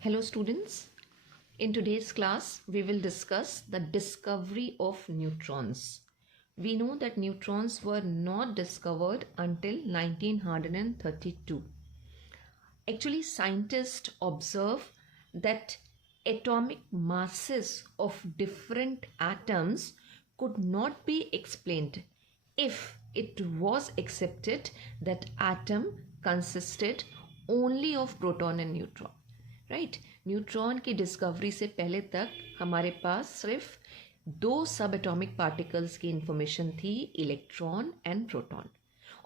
Hello students, in today's class we will discuss the discovery of neutrons. We know that neutrons were not discovered until 1932. Actually, scientists observe that atomic masses of different atoms could not be explained if it was accepted that atom consisted only of proton and neutron. Right neutron की discovery से पहले तक हमारे पास सिर्फ दो सब atomic particles की information थी, इलेक्ट्रॉन एंड प्रोटॉन,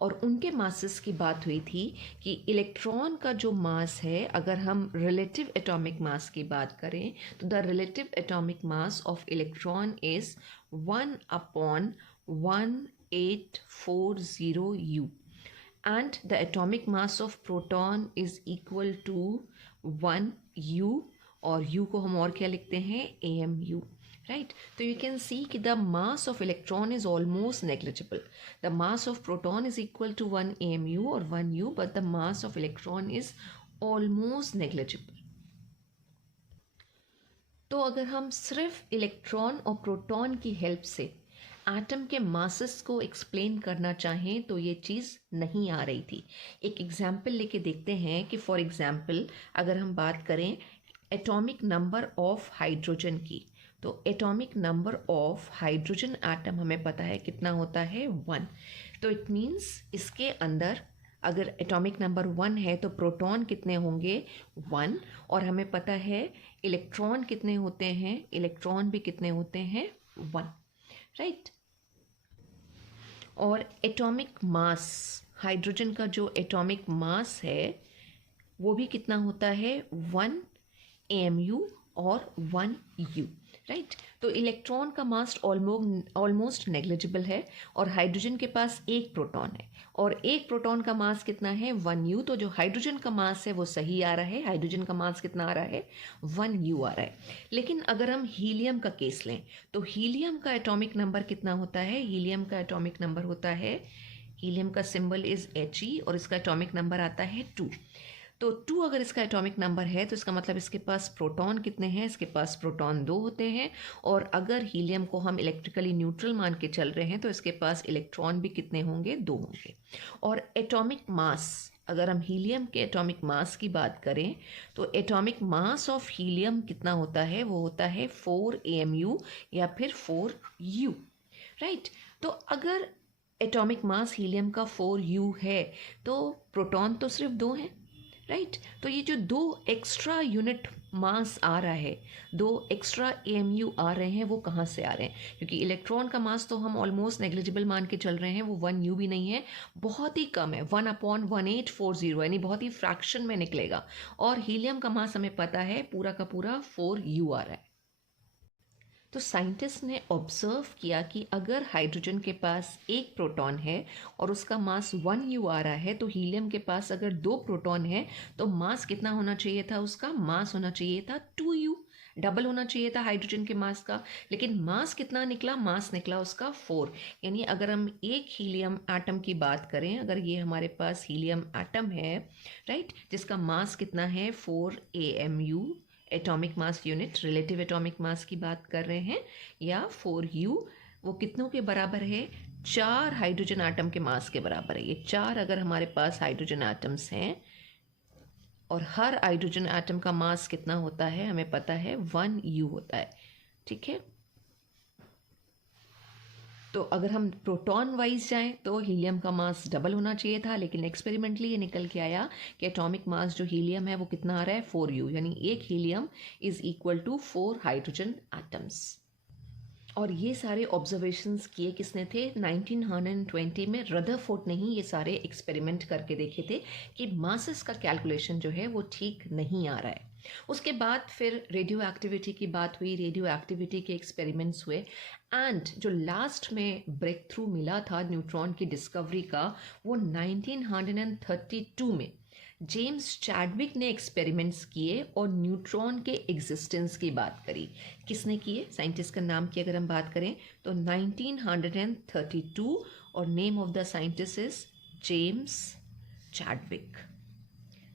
और उनके मासेस की बात हुई थी कि इलेक्ट्रॉन का जो मास है, अगर हम रिलेटिव एटॉमिक मास की बात करें तो the relative atomic mass of electron is 1/1840 U and the atomic mass of proton is equal to 1 U, और U को हम और क्या लिखते हैं, AMU, right? तो you can see कि the mass of electron is almost negligible. The mass of proton is equal to 1 AMU or 1 U, but the mass of electron is almost negligible. तो अगर हम सिर्फ इलेक्ट्रॉन और proton की help से atom के masses को एक्सप्लेन करना चाहें तो ये चीज़ नहीं आ रही थी. एक एग्जाम्पल लेके देखते हैं कि फॉर एग्जाम्पल अगर हम बात करें एटॉमिक नंबर ऑफ हाइड्रोजन की, तो atomic number of hydrogen atom हमें पता है कितना होता है, 1. तो इट मीन्स इसके अंदर अगर एटॉमिक नंबर 1 है तो प्रोटॉन कितने होंगे, 1, और हमें पता है इलेक्ट्रॉन कितने होते हैं, इलेक्ट्रॉन भी कितने होते हैं, 1, राइट. और एटॉमिक मास, हाइड्रोजन का जो एटॉमिक मास है वो भी कितना होता है, 1 AMU और 1 U, राइट. तो इलेक्ट्रॉन का मास ऑलमोस्ट नेग्लिजिबल है और हाइड्रोजन के पास एक प्रोटॉन है और एक प्रोटॉन का मास कितना है, 1 U. तो जो हाइड्रोजन का मास है वो सही आ रहा है, हाइड्रोजन का मास कितना आ रहा है, 1 U आ रहा है. लेकिन अगर हम हीलियम का केस लें तो हीलियम का एटॉमिक नंबर कितना होता है, हीलियम का एटॉमिक नंबर होता है, हीलियम का सिंबल इज He और इसका एटॉमिक नंबर आता है 2. तो 2 अगर इसका एटॉमिक नंबर है तो इसका मतलब इसके पास प्रोटॉन कितने हैं, इसके पास प्रोटॉन 2 होते हैं. और अगर हीलियम को हम इलेक्ट्रिकली न्यूट्रल मान के चल रहे हैं तो इसके पास इलेक्ट्रॉन भी कितने होंगे, 2 होंगे. और एटॉमिक मास, अगर हम हीलियम के एटॉमिक मास की बात करें तो एटॉमिक मास ऑफ हीलियम कितना होता है, वो होता है 4 AMU या फिर 4 U, राइट. तो अगर एटॉमिक मास हीलियम का 4 U है तो प्रोटॉन तो सिर्फ 2 हैं, राइट. तो ये जो 2 एक्स्ट्रा यूनिट मास आ रहा है, 2 एक्स्ट्रा AMU आ रहे हैं, वो कहाँ से आ रहे हैं, क्योंकि इलेक्ट्रॉन का मास तो हम ऑलमोस्ट नेग्लिजिबल मान के चल रहे हैं, वो 1 U भी नहीं है, बहुत ही कम है, 1/1840, यानी बहुत ही फ्रैक्शन में निकलेगा. और हीलियम का मास हमें पता है पूरा का पूरा 4 U आ रहा है. तो साइंटिस्ट ने ऑब्जर्व किया कि अगर हाइड्रोजन के पास एक प्रोटॉन है और उसका मास 1 U आ रहा है तो हीलियम के पास अगर 2 प्रोटॉन है तो मास कितना होना चाहिए था, उसका मास होना चाहिए था 2 U, डबल होना चाहिए था हाइड्रोजन के मास का. लेकिन मास कितना निकला, मास निकला उसका 4. यानी अगर हम एक हीलियम एटम की बात करें, अगर ये हमारे पास हीलियम एटम है, राइट, जिसका मास कितना है 4 AMU, atomic mass unit, relative atomic mass की बात कर रहे हैं, या 4 U, वो कितनों के बराबर है, 4 हाइड्रोजन एटम के मास के बराबर है. ये 4 अगर हमारे पास हाइड्रोजन एटम्स हैं और हर हाइड्रोजन एटम का मास कितना होता है, हमें पता है 1 U होता है, ठीक है. तो अगर हम प्रोटॉन वाइज जाएं तो हीलियम का मास डबल होना चाहिए था, लेकिन एक्सपेरिमेंटली ये निकल के आया कि एटॉमिक मास जो हीलियम है वो कितना आ रहा है, 4 U, यानी एक helium is equal to 4 hydrogen atoms. और ये सारे ऑब्जर्वेशंस किए किसने थे, 1920 में रदरफोर्ड ने ही ये सारे एक्सपेरिमेंट करके देखे थे कि मासेस का कैलकुलेशन जो है वो ठीक नहीं आ रहा है. उसके बाद फिर रेडियो एक्टिविटी की बात हुई, रेडियो एक्टिविटी के एक्सपेरिमेंट्स हुए, एंड जो लास्ट में ब्रेक थ्रू मिला था न्यूट्रॉन की डिस्कवरी का, वो 1932 में जेम्स चैडविक ने एक्सपेरिमेंट्स किए और न्यूट्रॉन के एग्जिस्टेंस की बात करी. किसने किए, साइंटिस्ट का नाम की अगर हम बात करें तो 1932, और name of the scientist is James Chadwick.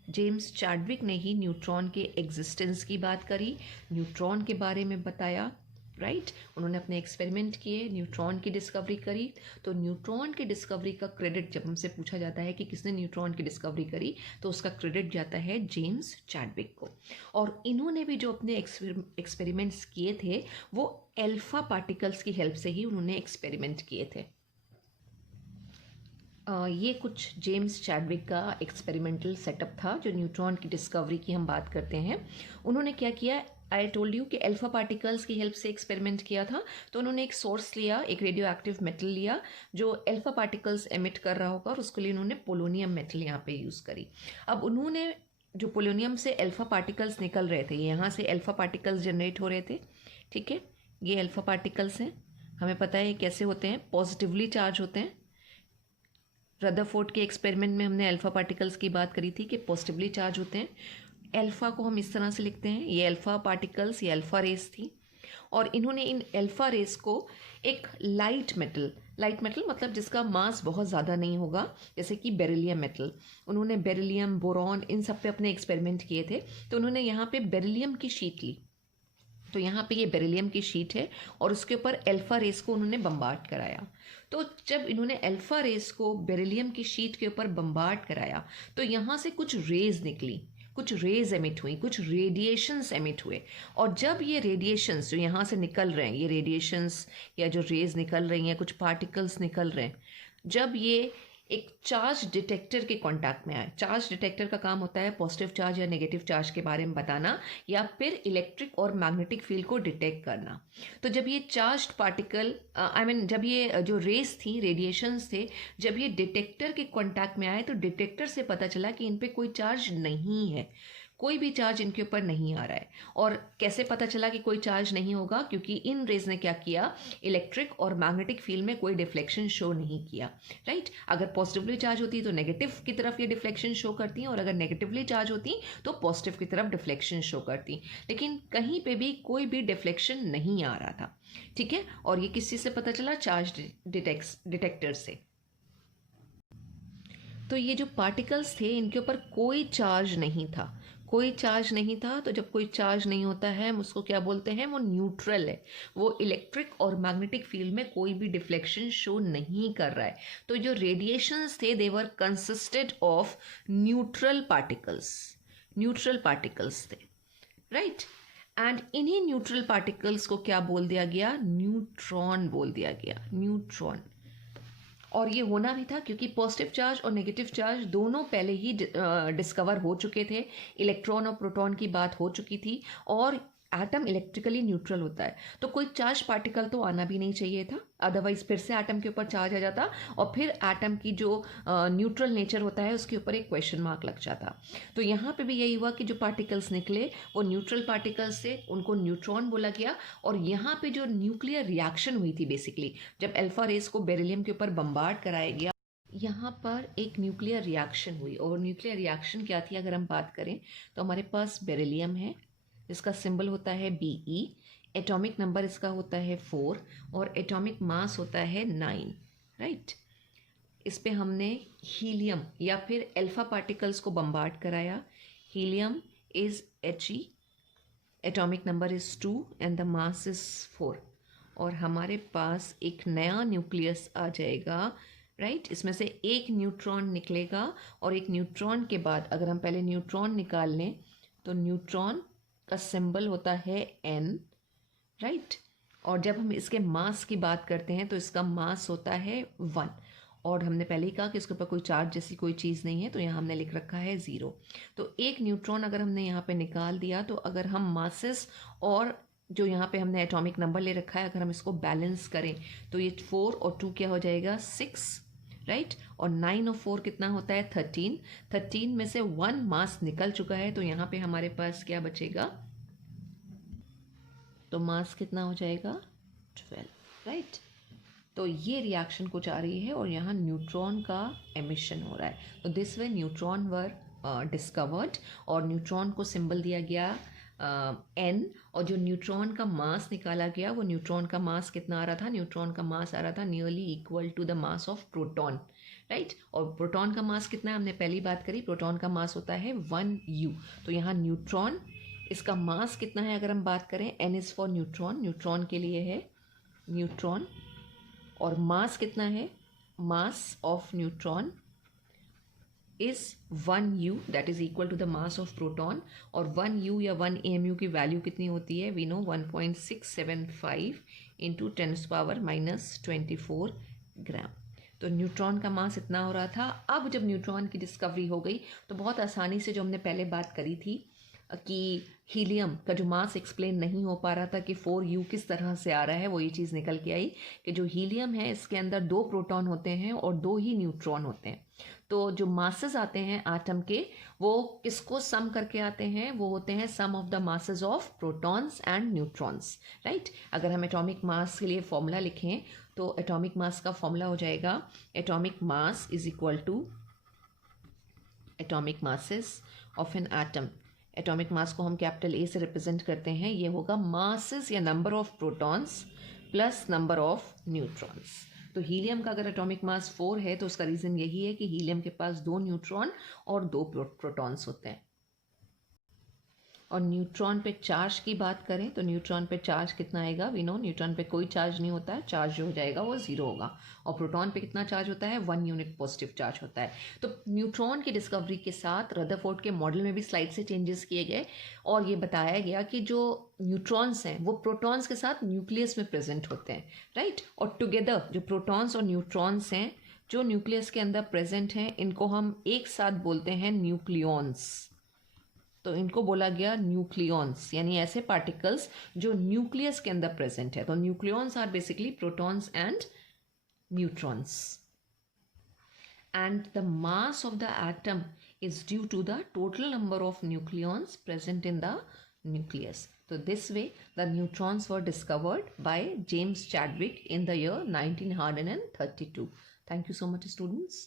James Chadwick ने ही न्यूट्रॉन के एग्जिस्टेंस की बात करी, न्यूट्रॉन के बारे में बताया, राइट। उन्होंने अपने एक्सपेरिमेंट किए, न्यूट्रॉन की डिस्कवरी करी। तो न्यूट्रॉन की डिस्कवरी का क्रेडिट जब हमसे पूछा जाता है कि किसने न्यूट्रॉन की डिस्कवरी करी, तो उसका क्रेडिट जाता है जेम्स चैडविक को। और इन्होंने भी जो अपने एक्सपेरिमेंट्स किए थे वो अल्फा पार्टिकल्स की हेल्प से ही उन्होंने एक्सपेरिमेंट किए थे। ये कुछ जेम्स चैडविक का एक्सपेरिमेंटल सेटअप था जो न्यूट्रॉन की डिस्कवरी की हम बात करते हैं। उन्होंने क्या किया, आई टोल्ड यू कि अल्फा पार्टिकल्स की हेल्प से एक्सपेरिमेंट किया था। तो उन्होंने एक सोर्स लिया, एक रेडियो एक्टिव मेटल लिया जो अल्फा पार्टिकल्स एमिट कर रहा होगा, और उसके लिए उन्होंने पोलोनियम मेटल यहाँ पे यूज़ करी। अब उन्होंने जो पोलोनियम से अल्फा पार्टिकल्स निकल रहे थे, यहाँ से अल्फा पार्टिकल्स जनरेट हो रहे थे, ठीक है। ये अल्फा पार्टिकल्स हैं, हमें पता है कैसे होते हैं, पॉजिटिवली चार्ज होते हैं। रदरफोर्ड के एक्सपेरिमेंट में हमने अल्फा पार्टिकल्स की बात करी थी कि पॉजिटिवली चार्ज होते हैं। अल्फा को हम इस तरह से लिखते हैं, ये अल्फा पार्टिकल्स, ये अल्फा रेस थी। और इन्होंने इन अल्फा रेस को एक लाइट मेटल मतलब जिसका मास बहुत ज़्यादा नहीं होगा, जैसे कि बेरिलियम मेटल, उन्होंने बेरिलियम, बोरॉन, इन सब पे अपने एक्सपेरिमेंट किए थे। तो उन्होंने यहाँ पे बेरिलियम की शीट ली। तो यहाँ पे ये बेरिलियम की शीट है और उसके ऊपर अल्फा रेस को उन्होंने बम्बार्ड कराया। तो जब इन्होंने अल्फा रेस को बेरिलियम की शीट के ऊपर बम्बार्ड कराया तो यहाँ से कुछ रेज निकली, कुछ रेज एमिट हुई, कुछ रेडिएशंस एमिट हुए। और जब ये रेडिएशंस जो यहाँ से निकल रहे हैं, ये रेडिएशंस या जो रेज निकल रही हैं, कुछ पार्टिकल्स निकल रहे हैं, जब ये एक चार्ज डिटेक्टर के कांटेक्ट में आए। चार्ज डिटेक्टर का काम होता है पॉजिटिव चार्ज या नेगेटिव चार्ज के बारे में बताना या फिर इलेक्ट्रिक और मैग्नेटिक फील्ड को डिटेक्ट करना। तो जब ये चार्ज्ड पार्टिकल जब ये जो रेस थी, रेडिएशंस थे, जब ये डिटेक्टर के कांटेक्ट में आए तो डिटेक्टर से पता चला कि इन पे कोई चार्ज नहीं है, कोई भी चार्ज इनके ऊपर नहीं आ रहा है। और कैसे पता चला कि कोई चार्ज नहीं होगा, क्योंकि इन रेज ने क्या किया, इलेक्ट्रिक और मैग्नेटिक फील्ड में कोई डिफ्लेक्शन शो नहीं किया, राइट। अगर पॉजिटिवली चार्ज होती तो नेगेटिव की तरफ ये डिफ्लेक्शन शो करती हैं, और अगर नेगेटिवली चार्ज होती तो पॉजिटिव की तरफ डिफ्लेक्शन शो करती। लेकिन कहीं पे भी कोई भी डिफ्लेक्शन नहीं आ रहा था, ठीक है। और ये किस चीज़ से पता चला, चार्ज डिटेक्टर से। तो ये जो पार्टिकल्स थे इनके ऊपर कोई चार्ज नहीं था, कोई चार्ज नहीं था। तो जब कोई चार्ज नहीं होता है हम उसको क्या बोलते हैं, वो न्यूट्रल है, वो इलेक्ट्रिक और मैग्नेटिक फील्ड में कोई भी डिफ्लेक्शन शो नहीं कर रहा है। तो जो रेडिएशंस थे दे वर कंसिस्टेड ऑफ न्यूट्रल पार्टिकल्स थे, राइट। एंड इन्हीं न्यूट्रल पार्टिकल्स को क्या बोल दिया गया, न्यूट्रॉन बोल दिया गया, न्यूट्रॉन। और ये होना भी था क्योंकि पॉजिटिव चार्ज और नेगेटिव चार्ज दोनों पहले ही डिस्कवर हो चुके थे, इलेक्ट्रॉन और प्रोटॉन की बात हो चुकी थी, और एटम इलेक्ट्रिकली न्यूट्रल होता है। तो कोई चार्ज पार्टिकल तो आना भी नहीं चाहिए था, अदरवाइज फिर से एटम के ऊपर चार्ज आ जाता और फिर एटम की जो न्यूट्रल नेचर होता है उसके ऊपर एक क्वेश्चन मार्क लग जाता। तो यहाँ पे भी यही हुआ कि जो पार्टिकल्स निकले वो न्यूट्रल पार्टिकल्स से, उनको न्यूट्रॉन बोला गया। और यहाँ पे जो न्यूक्लियर रिएक्शन हुई थी बेसिकली, जब अल्फा रेस को बेरिलियम के ऊपर बम्बार्ड कराया गया, यहाँ पर एक न्यूक्लियर रिएक्शन हुई। और न्यूक्लियर रिएक्शन क्या थी अगर हम बात करें तो हमारे पास बेरिलियम है, इसका सिंबल होता है Be, एटॉमिक नंबर इसका होता है 4 और एटॉमिक मास होता है 9, राइट। इस पे हमने हीलियम या फिर अल्फा पार्टिकल्स को बम्बार्ड कराया। Helium is He, atomic number is 2 and the mass is 4। और हमारे पास एक नया न्यूक्लियस आ जाएगा, राइट। इसमें से एक न्यूट्रॉन निकलेगा और एक न्यूट्रॉन के बाद अगर हम पहले न्यूट्रॉन निकाल लें तो न्यूट्रॉन का सिंबल होता है N, राइट। और जब हम इसके मास की बात करते हैं तो इसका मास होता है 1। और हमने पहले ही कहा कि इसके ऊपर कोई चार्ज जैसी कोई चीज़ नहीं है, तो यहाँ हमने लिख रखा है 0। तो एक न्यूट्रॉन अगर हमने यहाँ पे निकाल दिया तो अगर हम मासेस और जो यहाँ पे हमने एटॉमिक नंबर ले रखा है अगर हम इसको बैलेंस करें तो ये 4 और 2 क्या हो जाएगा, 6, राइट। और 9 और 4 कितना होता है, 13। 13 में से 1 मास निकल चुका है तो यहाँ पे हमारे पास क्या बचेगा, तो मास कितना हो जाएगा, 12, राइट। तो ये रिएक्शन कुछ आ रही है और यहाँ न्यूट्रॉन का एमिशन हो रहा है। तो this way neutron were discovered और न्यूट्रॉन को सिंबल दिया गया N। और जो न्यूट्रॉन का मास निकाला गया वो न्यूट्रॉन का मास कितना आ रहा था, न्यूट्रॉन का मास आ रहा था nearly equal to the mass of proton, right. और प्रोटॉन का मास कितना है, हमने पहली बात करी, प्रोटॉन का मास होता है 1u। तो यहाँ न्यूट्रॉन, इसका मास कितना है अगर हम बात करें, n is for neutron, neutron के लिए है न्यूट्रॉन, और मास कितना है, mass of neutron is 1u, that is equal to the mass of proton। और 1u या 1 amu की वैल्यू कितनी होती है, we know 1.675 into 10 power minus 24 ग्राम। तो न्यूट्रॉन का मास इतना हो रहा था। अब जब न्यूट्रॉन की डिस्कवरी हो गई तो बहुत आसानी से, जो हमने पहले बात करी थी कि हीलियम का जो मास एक्सप्लेन नहीं हो पा रहा था कि 4u किस तरह से आ रहा है, वो ये चीज़ निकल के आई कि जो हीलियम है इसके अंदर 2 प्रोटॉन होते हैं और 2 ही न्यूट्रॉन होते हैं। तो जो मासेस आते हैं आटम के, वो किसको सम करके आते हैं, वो होते हैं sum of the masses of protons and neutrons, right. अगर हम एटॉमिक मास के लिए फॉर्मूला लिखें तो एटॉमिक मास का फॉर्मूला हो जाएगा atomic mass is equal to atomic masses of an atom. Atomic mass को हम कैपिटल ए से रिप्रेजेंट करते हैं, ये होगा मासेस या number of protons plus number of neutrons. तो हीलियम का अगर एटॉमिक मास 4 है तो उसका रीज़न यही है कि हीलियम के पास 2 न्यूट्रॉन और 2 प्रोटॉन्स होते हैं। और न्यूट्रॉन पे चार्ज की बात करें तो न्यूट्रॉन पे चार्ज कितना आएगा, वी नो न्यूट्रॉन पे कोई चार्ज नहीं होता है, चार्ज जो हो जाएगा वो 0 होगा। और प्रोटॉन पे कितना चार्ज होता है, 1 यूनिट पॉजिटिव चार्ज होता है। तो न्यूट्रॉन की डिस्कवरी के साथ रदरफोर्ड के मॉडल में भी स्लाइड से चेंजेस किए गए और ये बताया गया कि जो न्यूट्रॉन्स हैं वो प्रोटॉन्स के साथ न्यूक्लियस में प्रेजेंट होते हैं, राइट। और टुगेदर जो प्रोटॉन्स और न्यूट्रॉन्स हैं जो न्यूक्लियस के अंदर प्रेजेंट हैं, इनको हम एक साथ बोलते हैं न्यूक्लियॉन्स। तो इनको बोला गया न्यूक्लियॉन्स, यानी ऐसे पार्टिकल्स जो न्यूक्लियस के अंदर प्रेजेंट है। तो nucleons are basically protons and neutrons. And the mass of the atom is due to the total number of nucleons present in the nucleus. So this way the neutrons were discovered by James Chadwick in the year 1932. Thank you so much, students.